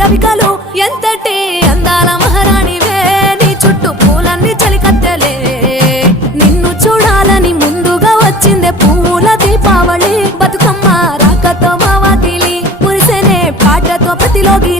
రవికలు ఎంతటి అందాల మహారాణివే నీ చుట్టూ పూలన్నీ చలికత్తెలే నిన్ను చూడాలని ముందుగా వచ్చిందే పూల దీపావళి బతుకమ్మ రాకతో మా వాకిలి మురిసెనే పాటతో ప్రతిలోకి